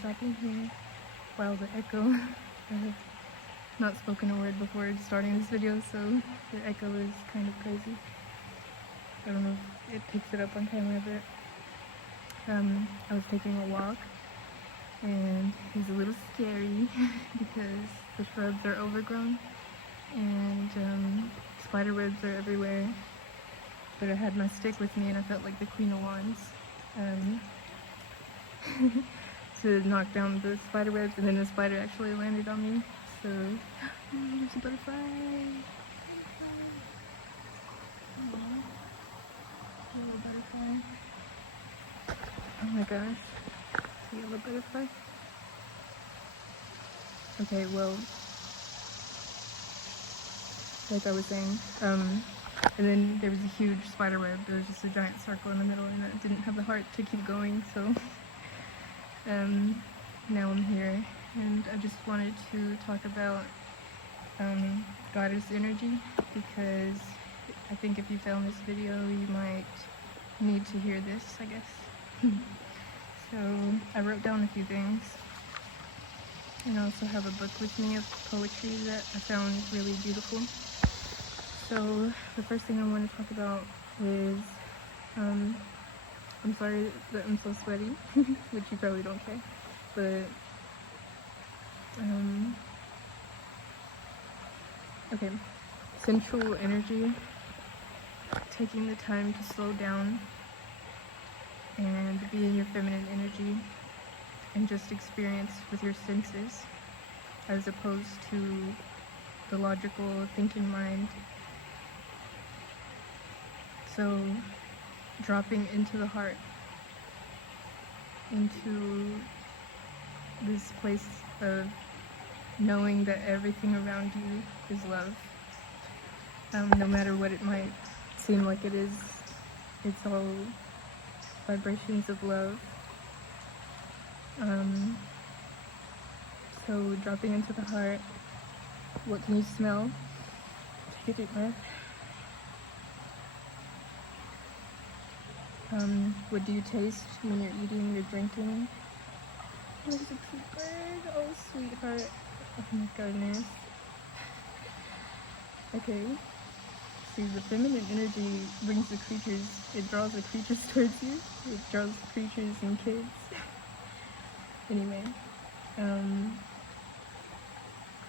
stopping here while the echo, I have not spoken a word before starting this video, so the echo is kind of crazy. I don't know if it picks it up on camera, but I was taking a walk and he's a little scary because the shrubs are overgrown and spider webs are everywhere. But I had my stick with me and I felt like the Queen of Wands to knock down the spider webs, and then the spider actually landed on me. So, there's a butterfly. Yellow butterfly. Oh my gosh. It's a yellow butterfly. Okay, well, like I was saying, and then there was a huge spider web. There was just a giant circle in the middle, and it didn't have the heart to keep going, so now I'm here, and I just wanted to talk about goddess energy, because I think if you found this video, you might need to hear this, I guess. So I wrote down a few things, and I also have a book with me of poetry that I found really beautiful. So the first thing I want to talk about is, I'm sorry that I'm so sweaty, which you probably don't care, but okay, sensual energy, taking the time to slow down and be in your feminine energy and just experience with your senses as opposed to the logical thinking mind. So dropping into the heart, into this place of knowing that everything around you is love. No matter what it might seem like it is, it's all vibrations of love. So dropping into the heart, what can you smell? Take a deep breath. What do you taste when you're eating, you're drinking? Oh, there's a cute bird. Oh, sweetheart. Oh my goodness. Okay. See, the feminine energy brings the creatures, it draws the creatures towards you. It draws creatures and kids. Anyway.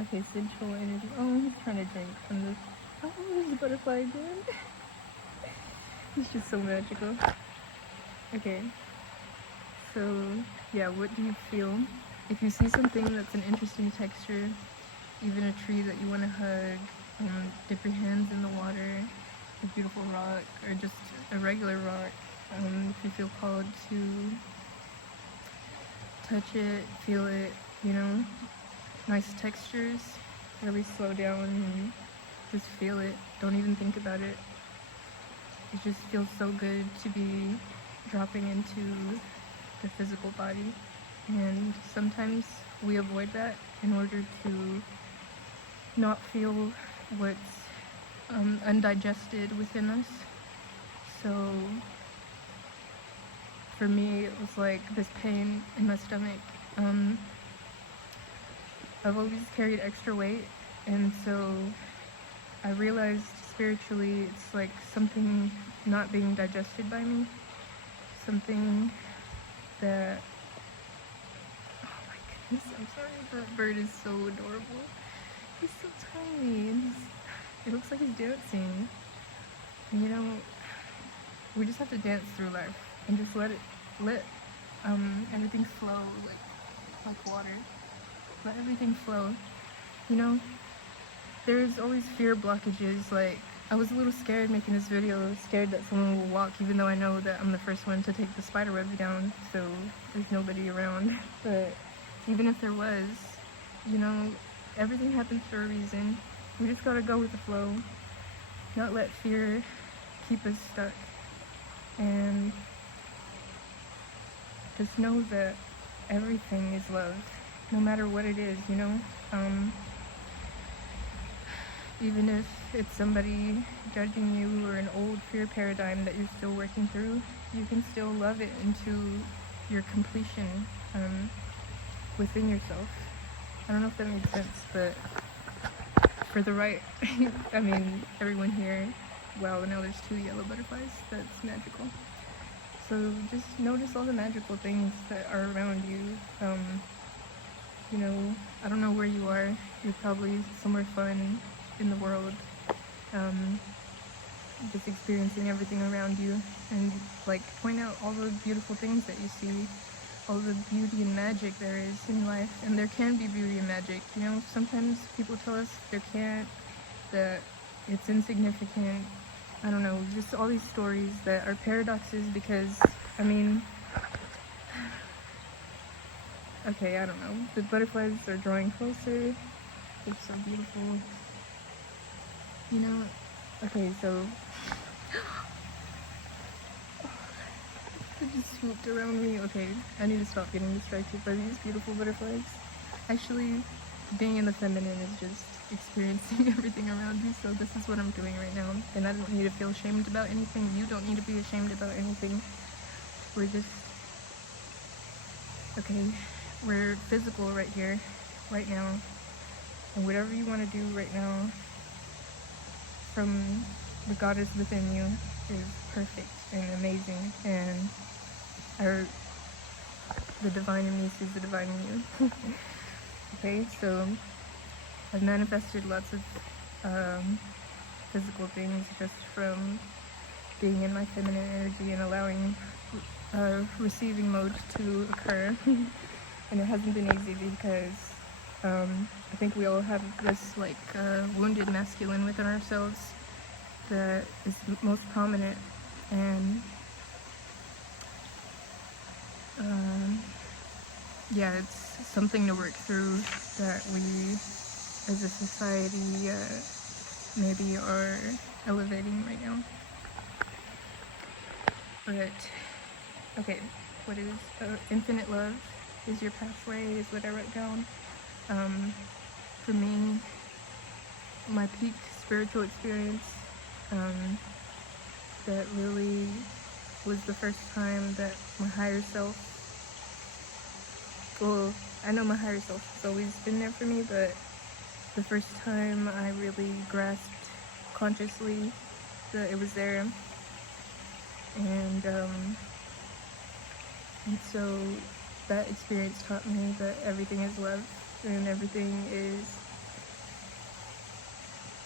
Okay, sensual energy. Oh, he's trying to drink from this. Oh, there's a butterfly again. It's just so magical. Okay, so yeah, what do you feel? If you see something that's an interesting texture, even a tree that you want to hug, dip your hands in the water, a beautiful rock, or just a regular rock, if you feel called to touch it, feel it, you know, nice textures, really slow down and just feel it. Don't even think about it. It just feels so good to be dropping into the physical body, and sometimes we avoid that in order to not feel what's undigested within us. So for me, it was like this pain in my stomach. I've always carried extra weight, and so I realized spiritually it's like something not being digested by me, something that, oh my goodness, I'm sorry, that bird is so adorable. He's so tiny, and it looks like he's dancing. And you know, we just have to dance through life and just let everything flow, like water. Let everything flow. You know, there's always fear blockages. Like, I was a little scared making this video, scared that someone will walk, even though I know that I'm the first one to take the spider web down, so there's nobody around. But even if there was, you know, everything happens for a reason. We just gotta go with the flow, not let fear keep us stuck, and just know that everything is love, no matter what it is, you know? Even if it's somebody judging you or an old fear paradigm that you're still working through, you can still love it into your completion. within yourself. I don't know if that makes sense, but for the right, I mean, everyone here, wow, now there's 2 yellow butterflies. That's magical. So just notice all the magical things that are around you. You know, I don't know where you are. You're probably somewhere fun in the world. Just experiencing everything around you, and like point out all the beautiful things that you see, all the beauty and magic there is in life. And there can be beauty and magic, you know. Sometimes people tell us there can't, that it's insignificant. I don't know, just all these stories that are paradoxes, because I mean, okay, I don't know, the butterflies are drawing closer. It's so beautiful, you know. Okay, so they just swooped around me. Okay, I need to stop getting distracted by these beautiful butterflies. Actually, being in the feminine is just experiencing everything around you, so this is what I'm doing right now. And I don't need to feel ashamed about anything. You don't need to be ashamed about anything. We're just, okay, we're physical right here, right now. And whatever you want to do right now from the goddess within you is perfect and amazing. And the divine in me sees the divine in you. Okay, so I've manifested lots of physical things just from being in my feminine energy and allowing receiving mode to occur. And it hasn't been easy because I think we all have this like wounded masculine within ourselves that is most prominent, and yeah, it's something to work through that we as a society maybe are elevating right now. But okay, what is infinite love is your pathway is what I wrote down. For me, my peak spiritual experience, that really was the first time that my higher self, well, I know my higher self has always been there for me, but the first time I really grasped consciously that it was there. And so that experience taught me that everything is love, and everything is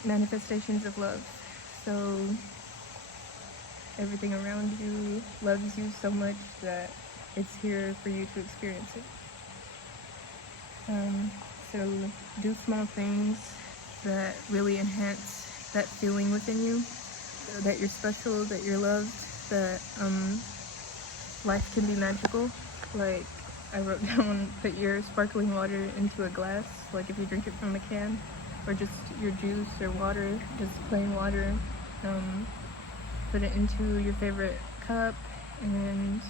manifestations of love. So everything around you loves you so much that it's here for you to experience it. So do small things that really enhance that feeling within you, that you're special, that you're loved, that life can be magical. Like I wrote down, put your sparkling water into a glass, like if you drink it from a can, or just your juice or water, just plain water. Put it into your favorite cup and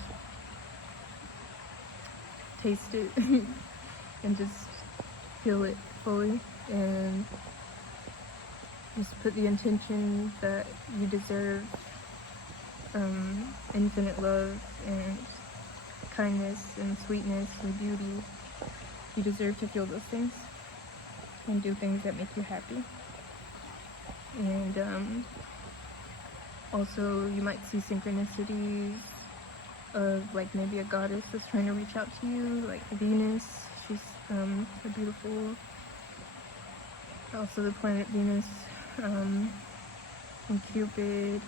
taste it and just feel it fully, and just put the intention that you deserve infinite love and kindness and sweetness and beauty. You deserve to feel those things and do things that make you happy. And also you might see synchronicities of like maybe a goddess that's trying to reach out to you, like Venus. She's a beautiful, also the planet Venus, and Cupid.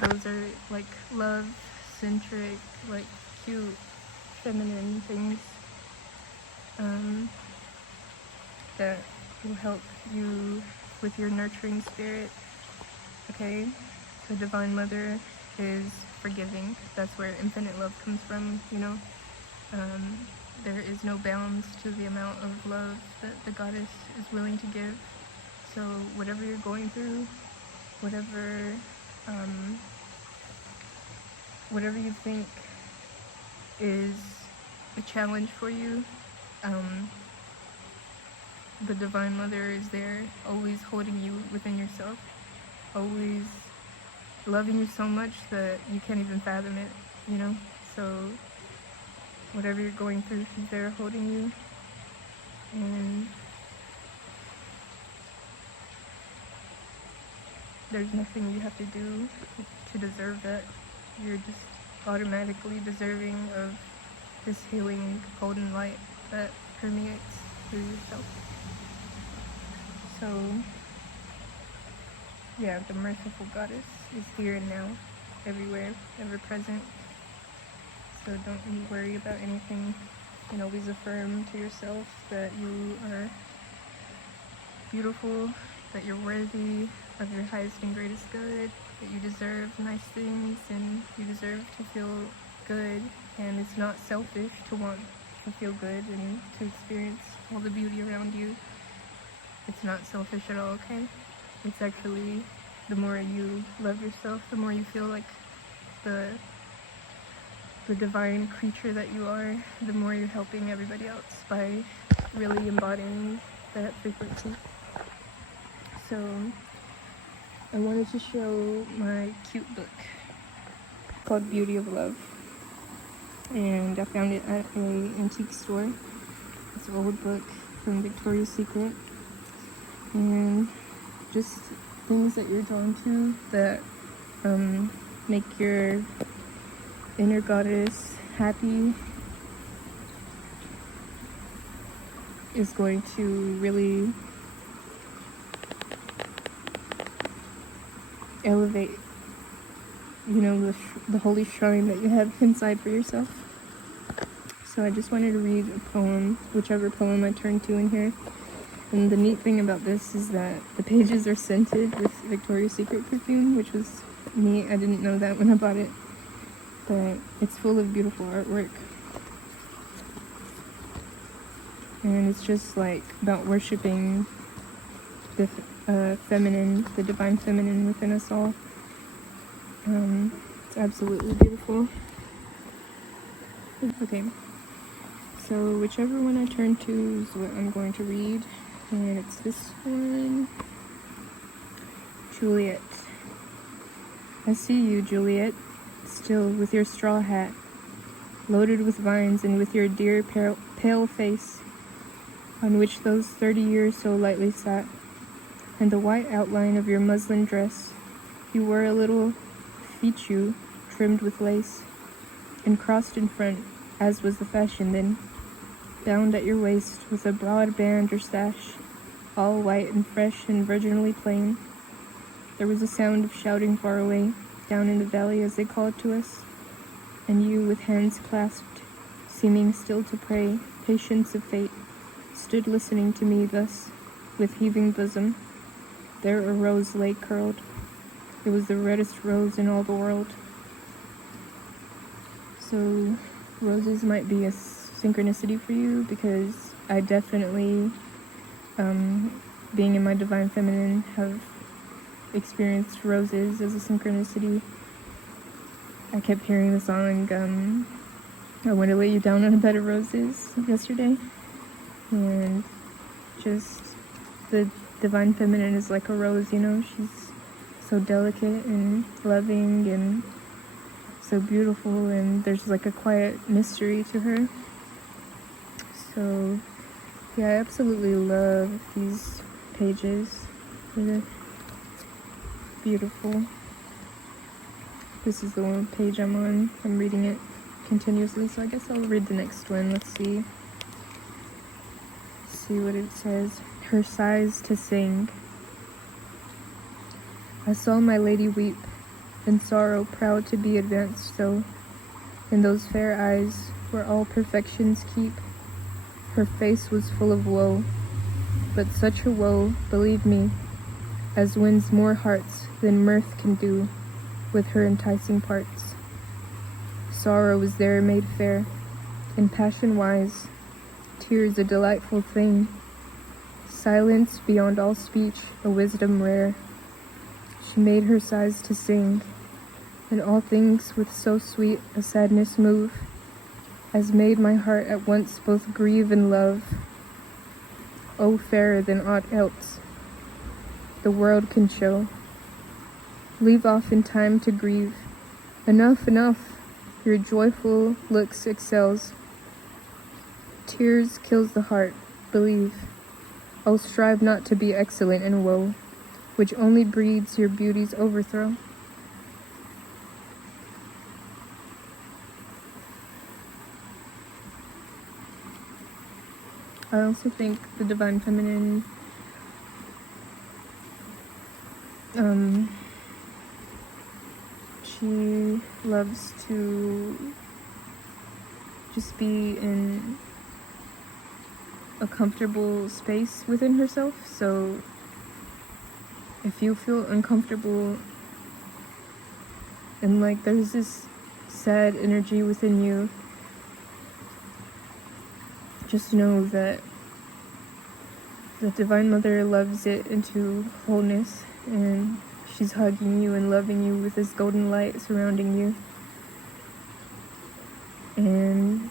Those are like love-centric, like cute, feminine things that will help you with your nurturing spirit. Okay, the Divine Mother is forgiving. That's where infinite love comes from, you know. There is no bounds to the amount of love that the goddess is willing to give. So whatever you're going through, whatever you think is a challenge for you, the Divine Mother is there, always holding you within yourself, always loving you so much that you can't even fathom it, you know. So whatever you're going through, she's there holding you. And there's nothing you have to do to deserve that. You're just automatically deserving of this healing golden light that permeates through yourself. So, yeah, the merciful goddess is here and now, everywhere, ever present. So don't you worry about anything, and always affirm to yourself that you are beautiful, that you're worthy of your highest and greatest good, that you deserve nice things, and you deserve to feel good. And it's not selfish to want to feel good and to experience all the beauty around you. It's not selfish at all, okay? It's actually, the more you love yourself, the more you feel like the divine creature that you are, the more you're helping everybody else by really embodying that frequency. So I wanted to show my cute book called Beauty of Love, and I found it at an antique store. It's an old book from Victoria's Secret, and just things that you're drawn to that make your inner goddess happy is going to really elevate, the holy shrine that you have inside for yourself. So I just wanted to read a poem, whichever poem I turn to in here. And the neat thing about this is that the pages are scented with Victoria's Secret perfume, which was neat. I didn't know that when I bought it. But it's full of beautiful artwork. And it's just like about worshiping the feminine, the divine feminine within us all. It's absolutely beautiful. Okay, so whichever one I turn to is what I'm going to read. And it's this one. Juliet. I see you, Juliet, still with your straw hat, loaded with vines, and with your dear pale face, on which those 30 years so lightly sat, and the white outline of your muslin dress. You wore a little fichu trimmed with lace, and crossed in front, as was the fashion then, bound at your waist with a broad band or sash, all white and fresh and virginally plain. There was a sound of shouting far away, down in the valley as they called to us, and you, with hands clasped, seeming still to pray, patience of fate, stood listening to me thus, with heaving bosom. There a rose lay curled. It was the reddest rose in all the world. So roses might be a synchronicity for you, because I definitely, being in my divine feminine, have experienced roses as a synchronicity. I kept hearing the song, I Want to Lay You Down on a Bed of Roses yesterday, and just the divine feminine is like a rose, she's so delicate and loving and so beautiful, and there's like a quiet mystery to her. So yeah, I absolutely love these pages. They're beautiful. This is the one page I'm on. I'm reading it continuously, so I guess I'll read the next one. Let's see what it says. Her sighs to sing. I saw my lady weep, in sorrow proud to be advanced so. In those fair eyes, where all perfections keep, her face was full of woe, but such a woe, believe me, as wins more hearts than mirth can do with her enticing parts. Sorrow is there made fair, and passion wise, tears a delightful thing, silence beyond all speech a wisdom rare. She made her sighs to sing, and all things with so sweet a sadness move, as made my heart at once both grieve and love. Oh, fairer than aught else the world can show. Leave off in time to grieve. Enough, enough, your joyful looks excels Tears kills the heart, believe. Oh, strive not to be excellent in woe, which only breeds your beauty's overthrow. I also think the Divine Feminine she loves to just be in a comfortable space within herself. So if you feel uncomfortable and like there's this sad energy within you, just know that the Divine Mother loves it into wholeness, and she's hugging you and loving you with this golden light surrounding you. And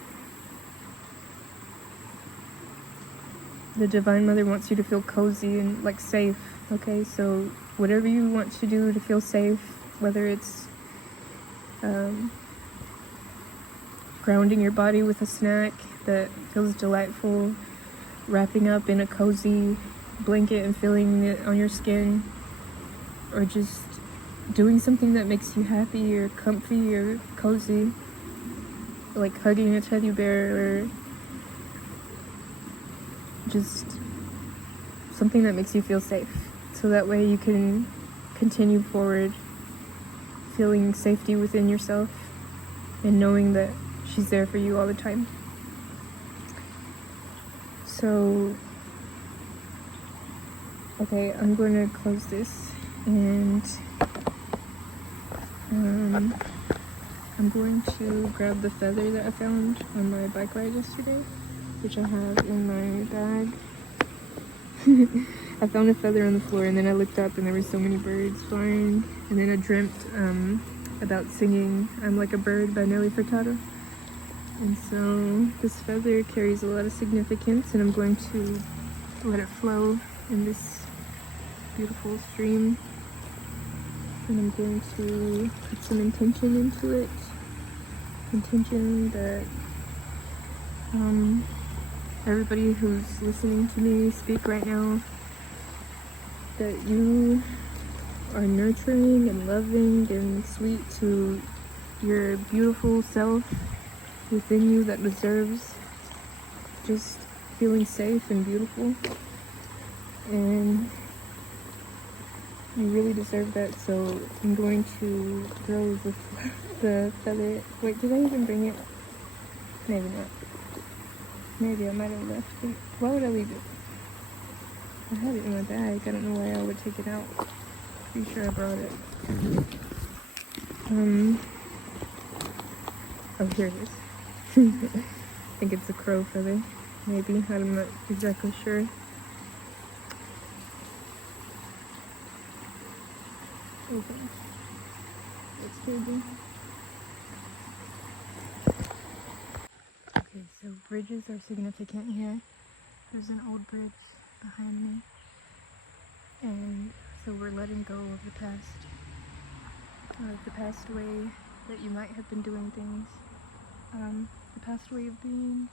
the Divine Mother wants you to feel cozy and like safe, okay? So whatever you want to do to feel safe, whether it's grounding your body with a snack that feels delightful, wrapping up in a cozy blanket and feeling it on your skin, or just doing something that makes you happy or comfy or cozy, like hugging a teddy bear, or just something that makes you feel safe, so that way you can continue forward feeling safety within yourself and knowing that she's there for you all the time. So, okay, I'm going to close this, and I'm going to grab the feather that I found on my bike ride yesterday, which I have in my bag. I found a feather on the floor, and then I looked up and there were so many birds flying, and then I dreamt about singing I'm Like a Bird by Nelly Furtado. And so this feather carries a lot of significance, and I'm going to let it flow in this beautiful stream, and I'm going to put some intention into it. Intention that everybody who's listening to me speak right now, that you are nurturing and loving and sweet to your beautiful self within you that deserves just feeling safe and beautiful, and you really deserve that. So I'm going to throw the feather. Wait, did I even bring it? Maybe not. Maybe I might have left it. Why would I leave it? I had it in my bag. I don't know why I would take it out. Pretty sure I brought it. Oh, here it is. I think it's a crow feather. Maybe. I'm not exactly sure. Okay. That's crazy. Okay, so bridges are significant here. There's an old bridge behind me, and so we're letting go of the past way that you might have been doing things, the past way of being.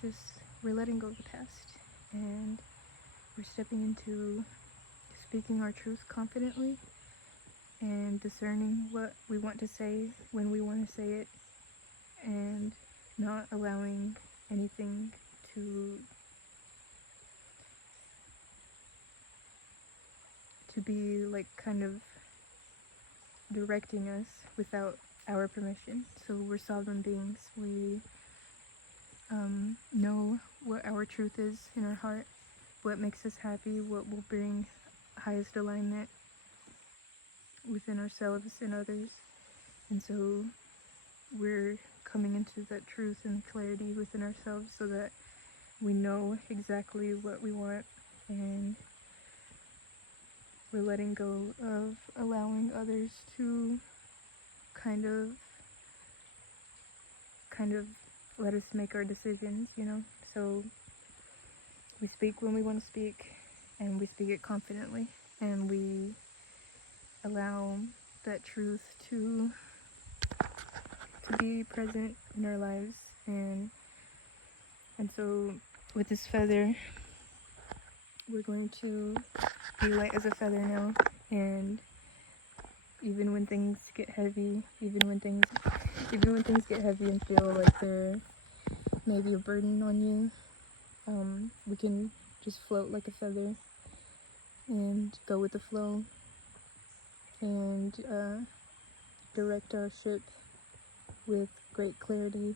Just we're letting go of the past, and we're stepping into speaking our truth confidently and discerning what we want to say when we want to say it, and not allowing anything to be like kind of directing us without our permission. So we're sovereign beings. We know what our truth is in our heart, what makes us happy, what will bring highest alignment within ourselves and others. And so we're coming into that truth and clarity within ourselves so that we know exactly what we want, and we're letting go of allowing others to kind of let us make our decisions, you know? So we speak when we want to speak, and we speak it confidently, and we allow that truth to to be present in our lives. And so with this feather, we're going to be light as a feather now. And even when things get heavy, even when things get heavy and feel like they're maybe a burden on you, we can just float like a feather and go with the flow and direct our ship with great clarity.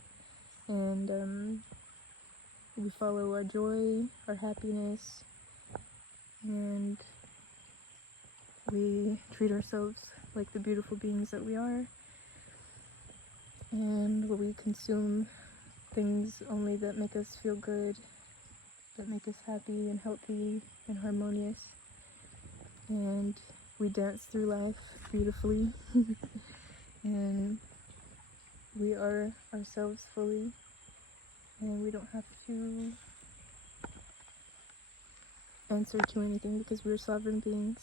And we follow our joy, our happiness, and we treat ourselves like the beautiful beings that we are. And we consume things only that make us feel good, that make us happy and healthy and harmonious. And we dance through life beautifully. And we are ourselves fully. And we don't have to answer to anything because we're sovereign beings.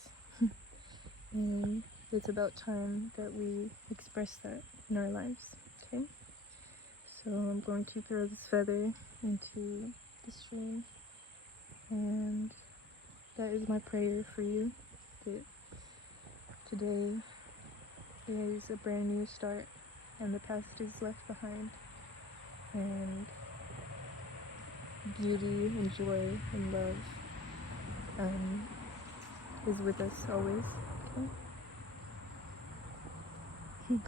And it's about time that we express that in our lives. Okay? So I'm going to throw this feather into the stream. And that is my prayer for you, that today is a brand new start and the past is left behind, and beauty and joy and love is with us always. Okay?